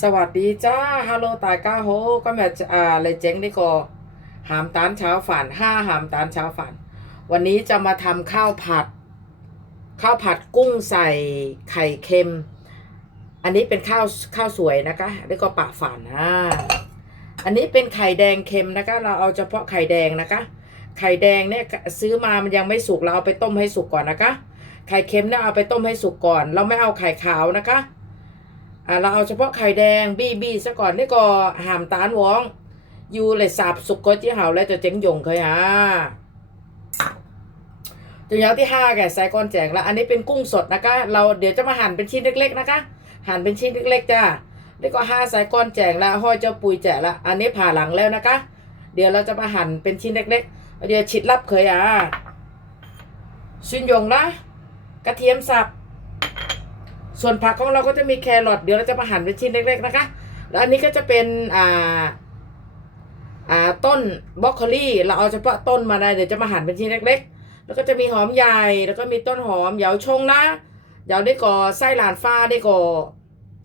สวัสดีจ้าฮัลโหลตายก้าโฮก็แม่อ่าเลยเจ๊งนี่ก็หามตานเช้าฝันห้าหามตานเช้าฝัน วันนี้จะมาทำข้าวผัด ข้าวผัดกุ้งใส่ไข่เค็ม อันนี้เป็นข้าวข้าวสวยนะคะแล้วก็ปะฝานอ่าอันนี้เป็นไข่แดงเค็มนะคะ เราเอาเฉพาะไข่แดงนะคะ ไข่แดงเนี่ยซื้อมามันยังไม่สุกเราเอาไปต้มให้สุกก่อนนะคะ ไข่เค็มเนี่ยเอาไปต้มให้สุกก่อน เราไม่เอาไข่ขาวนะคะ อ่าเราเอาเฉพาะไข่แดงบี้บี้ซะก่อนนี่ก็หามตานวอง อยู่เลยสาบสุกก็ที่เห่าแล้วจะเจ๊งยงเคยฮะตัวยาวที่ห้าแกใส่ก้อนแจงแล้วอันนี้เป็นกุ้งสดนะคะ เราเดี๋ยวจะมาหั่นเป็นชิ้นเล็ก ๆ นะคะ หั่นเป็นชิ้นเล็กๆจ้าแล้วก็ห้าใส่ก้อนแจงแล้วห้อยเจ้าปุยแจกละอันนี้ผ่าหลังแล้วนะคะ เดี๋ยวเราจะมาหั่นเป็นชิ้นเล็กๆเดี๋ยวชิดลับเคยอะชิ้นยงนะกระเทียมสับ ส่วนผักของเราก็จะมีแครอทเดี๋ยวเราจะมาหั่นเป็นชิ้นเล็กๆนะคะ แล้วอันนี้ก็จะเป็นอ่าอ่าต้นบรอกโคลีเราเอาเฉพาะต้นมาได้เดี๋ยวจะมาหั่นเป็นชิ้นเล็ก ๆ แล้วก็จะมีหอมใหญ่แล้วก็มีต้นหอมเหยาชงนะเหยาได้ก่อไส้หลานฟ้าได้ก่อ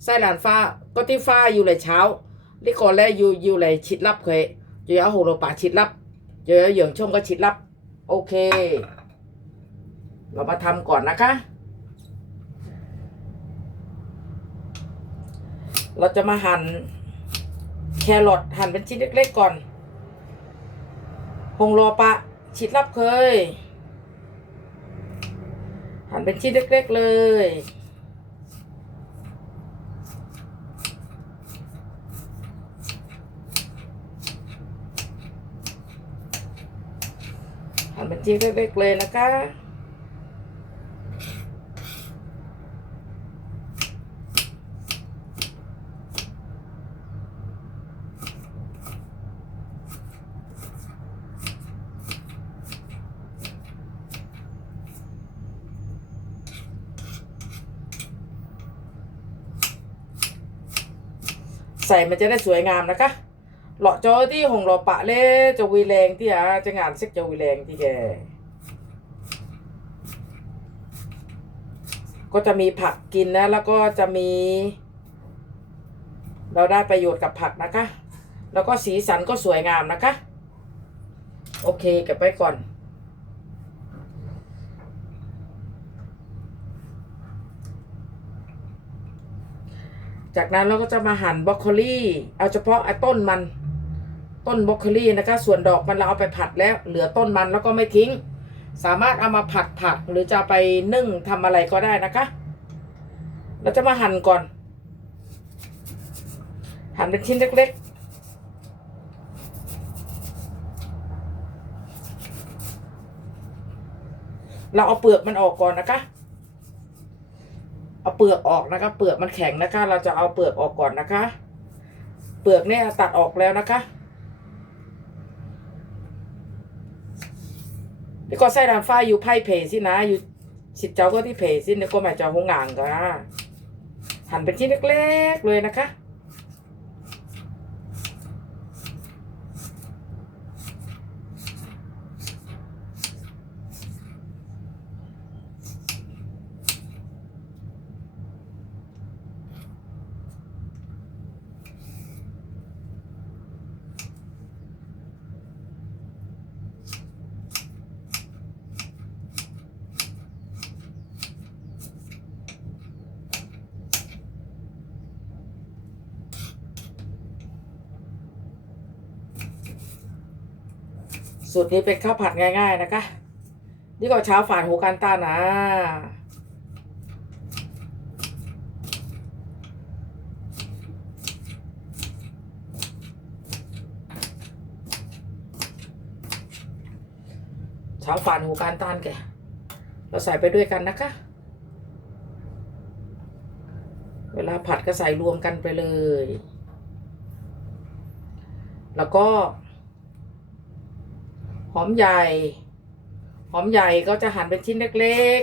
ไส้หลานฟ้าก็ที่ฟ้าอยู่เลยเช้าได้ก่อแล้วอยู่อยู่เลยชิดลับเคยเดี๋ยวเอาหูโรปาชิดลับเดี๋ยวเหยิงชงก็ชิดลับ โอเค เรามาทำก่อนนะคะ เราจะมาหั่นแครอทหั่นเป็นชิ้นเล็กๆก่อนหงโรปะชิดรับเคย หั่นเป็นชิ้นเล็กๆเลยหั่นเป็นชิ้นเล็กๆเลยนะคะ ใส่มันจะได้สวยงามนะคะ หลาะจอที่หงหลอปะเล่จะวีแรงที่อะจะงานเซ็กจะวีแรงที่แกก็จะมีผักกินนะ แล้วก็จะมี เราได้ประโยชน์กับผักนะคะ แล้วก็สีสันก็สวยงามนะคะ โอเคเก็บไว้ก่อน จากนั้นเราก็จะมาหั่นบรอกโคลีเอาเฉพาะไอ้ต้นมัน ต้นบรอกโคลีนะคะ ส่วนดอกมันเราเอาไปผัดแล้ว เหลือต้นมันแล้วก็ไม่ทิ้ง สามารถเอามาผัดผักหรือจะไปนึ่งทำอะไรก็ได้นะคะ เราจะมาหั่นก่อน หั่นเป็นชิ้นเล็ก ๆเราเอาเปลือกมันออกก่อนนะคะ เอาเปลือกออกนะคะ เปลือกมันแข็งนะคะ เราจะเอาเปลือกออกก่อนนะคะ เปลือกเนี่ยตัดออกแล้วนะคะนี่ก็ใส่ดานฟ้าอยู่ไพ่เพสินะ อยู่สิเจ้าก็ที่เพสิเนี่ยก็มาจะหงอ่างก็นะหั่นเป็นชิ้นเล็กๆเลยนะคะ สูตรนี้เป็นข้าวผัดง่าย ๆ นะคะ นี่ก็เช้าฝานหูกันต้านะ เช้าฝานหูการต้านแกเราใส่ไปด้วยกันนะคะ เวลาผัดก็ใส่รวมกันไปเลย แล้วก็ หอมใหญ่ หอมใหญ่ก็จะหั่นเป็นชิ้นเล็ก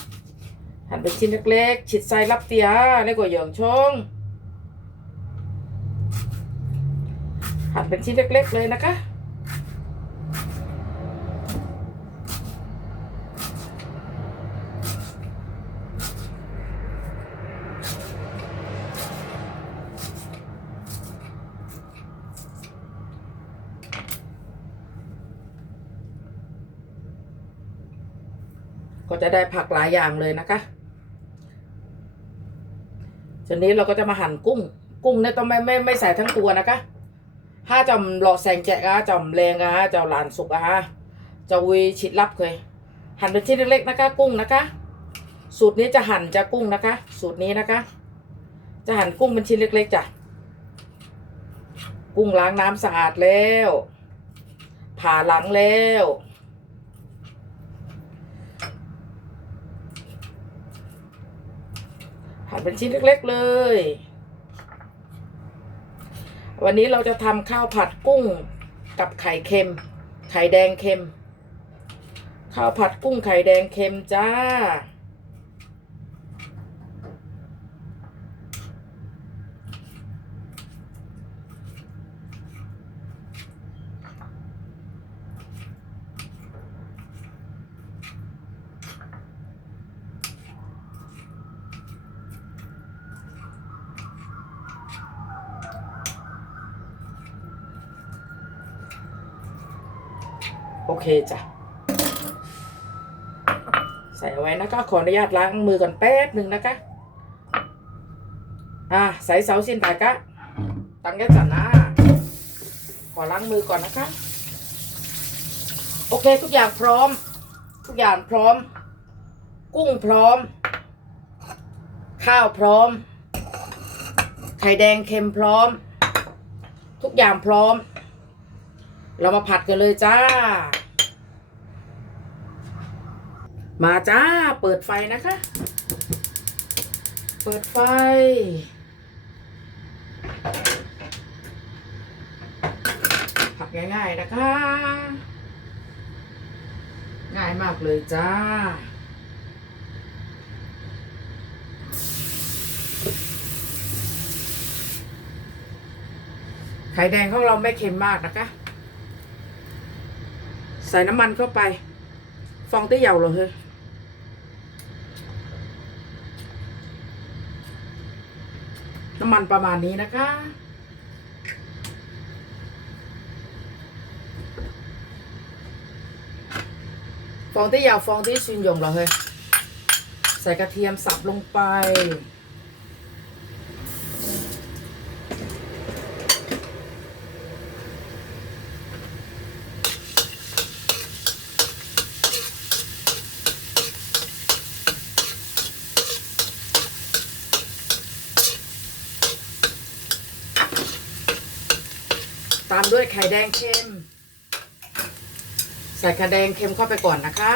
ๆ หั่นเป็นชิ้นเล็กๆฉีดใส่รับเตียแล้วก็หยองชง หั่นเป็นชิ้นเล็กๆเลยนะคะ ก็จะได้ผักหลายอย่างเลยนะคะทีนี้เราก็จะมาหั่นกุ้ง กุ้งเนี่ยต้องไม่ไม่ไม่ใส่ทั้งตัวนะคะถ้าจำหล่อแสงแจกอะจำแรงอะจำหลานสุกอะฮะจะวีฉิดลับเคย หั่นเป็นชิ้นเล็กๆนะคะ กุ้งนะคะ สูตรนี้จะหั่นจะกุ้งนะคะ สูตรนี้นะคะ จะหั่นกุ้งเป็นชิ้นเล็ก ๆจ้ะกุ้งล้างน้ำสะอาดแล้วผ่าหลังแล้ว หั่นเป็นชิ้นเล็กๆเลย วันนี้เราจะทำข้าวผัดกุ้งกับไข่เค็ม ไข่แดงเค็ม ข้าวผัดกุ้งไข่แดงเค็มจ้า โอเคจ้ะ ใส่เอาไว้นะคะ ขออนุญาตล้างมือก่อนแป๊บหนึ่งนะคะ อ่าใส่เสาสินตายกะตั้งแค่สันนะ ขอล้างมือก่อนนะคะ โอเคทุกอย่างพร้อม ทุกอย่างพร้อม กุ้งพร้อม ข้าวพร้อม ไข่แดงเค็มพร้อม ทุกอย่างพร้อม เรามาผัดกันเลยจ้า มาจ้า เปิดไฟนะคะ เปิดไฟ ผัดง่ายๆนะคะ ง่ายมากเลยจ้าไข่แดงของเราไม่เค็มมากนะคะ ใส่น้ำมันเข้าไป ฟองเต้ยเหรอเฮ้ยน้ำมันประมาณนี้นะคะ ฟองที่ยาฟองที่ชินยงเหรอเฮ้ยใส่กระเทียมสับลงไปามด้วยไข่แดงเค็ม ใส่ไข่แดงเค็มเข้าไปก่อนนะคะ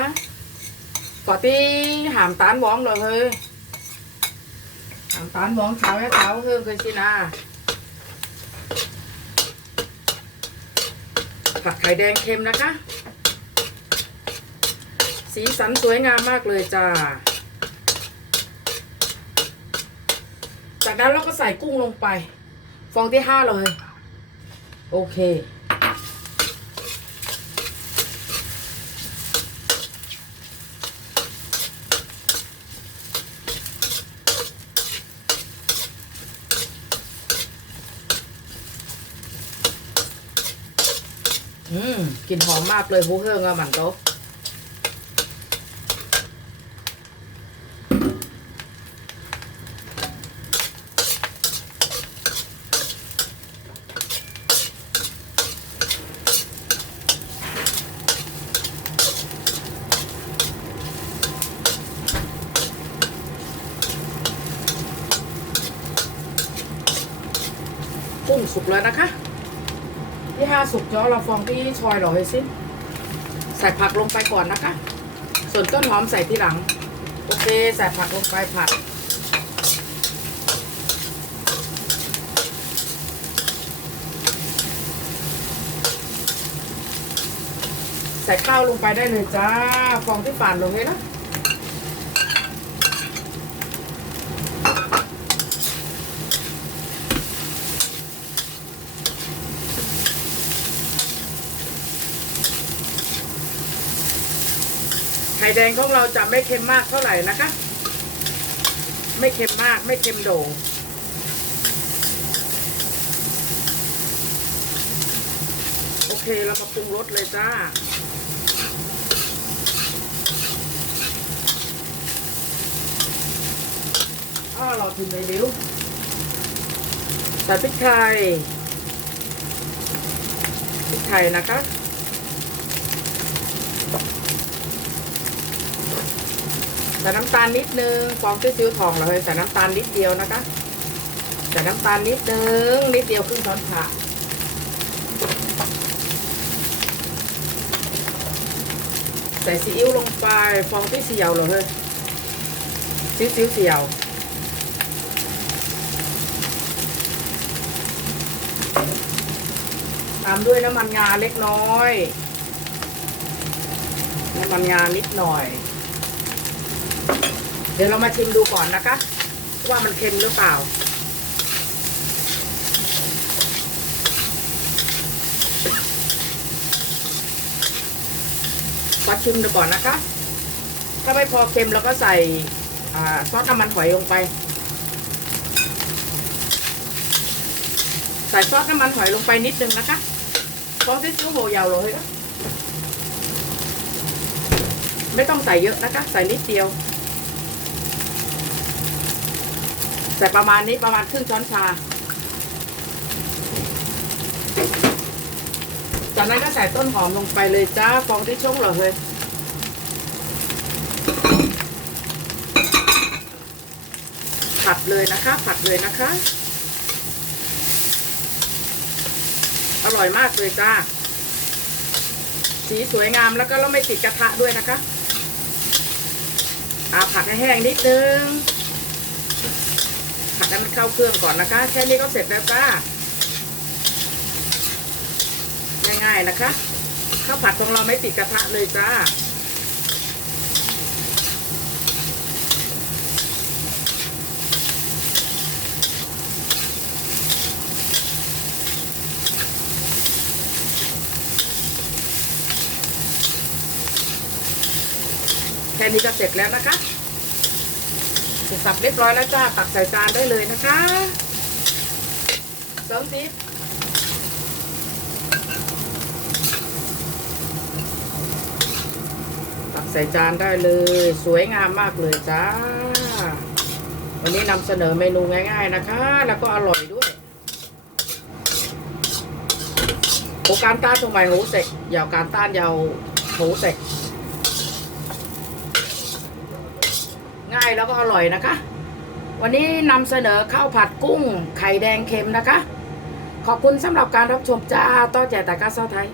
ก่อนที่หามตานหวองเลยเฮ้ยหามตานหวองเช้าให้เช้าเพิ่มเคยสินะผัดไข่แดงเค็มนะคะ สีสันสวยงามมากเลยจ้า จากนั้นเราก็ใส่กุ้งลงไป ฟองที่ห้าเลย โอเค อืมกลิ่นหอมมากเลยหูเฮืองอะหมันโตะ สุกแล้วนะคะ ที่ห้าสุกจ้อเราฟองที่ชอยหรอเฮ้ยสิใส่ผักลงไปก่อนนะคะ ส่วนต้นหอมใส่ที่หลัง โอเค ใส่ผักลงไปผัดใส่ข้าวลงไปได้เลยจ้า ฟองที่ฝานลงเลยนะ ไข่แดงของเราจะไม่เค็มมากเท่าไหร่นะคะ ไม่เค็มมากไม่เค็มโด่งโอเคเรามาปรุงรสเลยจ้าอ้าเราทิ้งเลยเร็วใส่พริกไทยพริกไทยนะคะ ใส่น้ำตาลนิดนึงฟองที่ซิ้วทองเราเลยใส่น้ำตาลนิดเดียวนะคะใส่น้ำตาลนิดนึงนิดเดียวครึ่งช้อนชาใส่ซีอิ๊วลงไปฟองที่เสียวเลยเฮ้ยซิ้วซิ้วเสียวตามด้วยน้ำมันงาเล็กน้อย น้ำมันงานิดหน่อย เดี๋ยวเรามาชิมดูก่อนนะคะ ว่ามันเค็มหรือเปล่า ขอชิมดูก่อนนะคะ ถ้าไม่พอเค็มเราก็ใส่ซอสน้ำมันหอยลงไป ใส่ซอสน้ำมันหอยลงไปนิดนึงนะคะซอสที่ซื้อโหยาวเลยนะไม่ต้องใส่เยอะนะคะ ใส่นิดเดียว ใส่ประมาณนี้ประมาณครึ่งช้อนชา จากนั้นก็ใส่ต้นหอมลงไปเลยจ้าฟองที่ช่องเหรอเฮ้ยผัดเลยนะคะ ผัดเลยนะคะ อร่อยมากเลยจ้า สีสวยงามแล้วก็เราไม่ติดกระทะด้วยนะคะอาผัดให้แห้งนิดนึง ผัดให้มันเข้าเครื่องก่อนนะคะ แค่นี้ก็เสร็จแล้วจ้าง่ายๆนะคะข้าวผัดของเราไม่ติดกระทะเลยจ้าแค่นี้ก็เสร็จแล้วนะคะ สร็จสับเรียบร้อยแล้วจ้าตักใส่จานได้เลยนะคะเสริมซีตักใส่จานได้เลย สวยงามมากเลยจ้า วันนี้นำเสนอเมนูง่าย ๆนะคะ แล้วก็อร่อยด้วยโอการต้านตรงไหนหูเสกยาวการต้านยาวหูเสก ง่าย แล้วก็อร่อยนะคะ วันนี้นำเสนอข้าวผัดกุ้ง ไข่แดงเค็มนะคะ ขอบคุณสำหรับการรับชมจ้าต้อแจแต่กาเซาไทย